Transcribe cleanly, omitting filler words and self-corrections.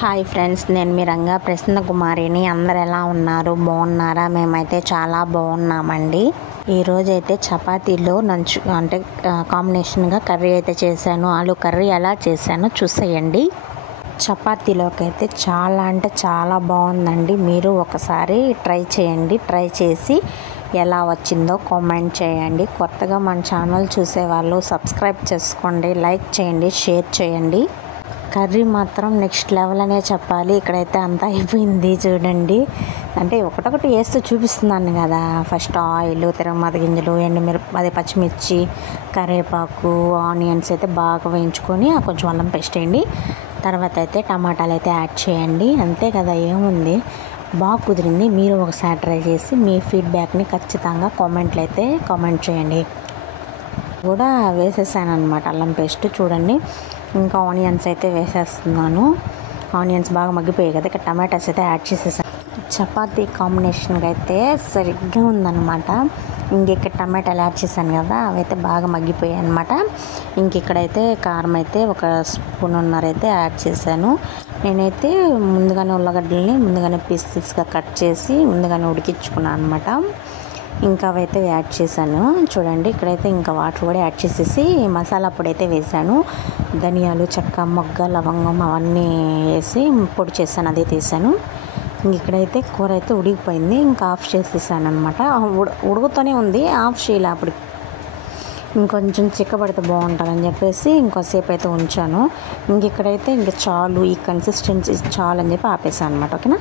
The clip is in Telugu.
హాయ్ ఫ్రెండ్స్, నేను మీ రంగా ప్రసన్న కుమారిని. అందరు ఎలా ఉన్నారు? బాగున్నారా? మేమైతే చాలా బాగున్నామండి. ఈరోజు అయితే చపాతీలో అంటే కాంబినేషన్గా కర్రీ అయితే చేశాను. ఆలు కర్రీ ఎలా చేశానో చూసేయండి. చపాతీలోకి అయితే చాలా అంటే చాలా బాగుందండి. మీరు ఒకసారి ట్రై చేయండి. ట్రై చేసి ఎలా వచ్చిందో కామెంట్ చేయండి. కొత్తగా మన ఛానల్ చూసేవాళ్ళు సబ్స్క్రైబ్ చేసుకోండి, లైక్ చేయండి, షేర్ చేయండి. కర్రీ మాత్రం నెక్స్ట్ లెవెల్ అనే చెప్పాలి. ఇక్కడైతే అంతా అయిపోయింది చూడండి. అంటే ఒకటొకటి వేస్తూ చూపిస్తున్నాను కదా. ఫస్ట్ ఆయిల్, తిరగమాత గింజలు, అదే పచ్చిమిర్చి, కరివేపాకు, ఆనియన్స్ అయితే బాగా వేయించుకొని కొంచెం అల్లం పేస్ట్ వేయండి. తర్వాత అయితే టమాటాలు అయితే యాడ్ చేయండి. అంతే కదా, ఏముంది, బాగా కుదిరింది. మీరు ఒకసారి ట్రై చేసి మీ ఫీడ్బ్యాక్ని ఖచ్చితంగా కామెంట్ చేయండి. కూడా వేసేసాను అనమాట అల్లం పేస్ట్. చూడండి, ఇంకా ఆనియన్స్ అయితే వేసేస్తున్నాను. ఆనియన్స్ బాగా మగ్గిపోయాయి కదా, ఇక్కడ టమాటాస్ అయితే యాడ్ చేసేసాను. చపాతీ కాంబినేషన్గా అయితే సరిగ్గా ఉందన్నమాట. ఇక్కడ టమాటాలు యాడ్ చేశాను కదా, అవైతే బాగా మగ్గిపోయాయి అనమాట. ఇక్కడైతే కారం అయితే 1 స్పూన్నర అయితే యాడ్ చేశాను. నేనైతే ముందుగానే ఉల్లగడ్డల్ని పీసెస్గా కట్ చేసి ముందుగానే ఉడికించుకున్నాను అనమాట. ఇంకా అవైతే యాడ్ చేశాను. చూడండి, ఇక్కడైతే ఇంకా వాటర్ కూడా యాడ్ చేసేసి మసాలా పొడి అయితే వేసాను. ధనియాలు, చెక్క, మొగ్గ, లవంగం అవన్నీ వేసి పొడి చేశాను, అదే తీసాను. ఇక్కడైతే కూర అయితే ఉడికిపోయింది. ఇంకా ఆఫ్ చేసేసాను అనమాట. ఉడుకుతూనే ఉంది, ఆఫ్ చేయాలి. అప్పుడు ఇంకొంచెం చిక్కబడితే బాగుంటుందని చెప్పేసి ఇంకోసేపు అయితే ఉంచాను. ఇక్కడైతే చాలు, ఈ కన్సిస్టెన్సీ చాలు అని చెప్పి ఆపేసాను అనమాట. ఓకేనా.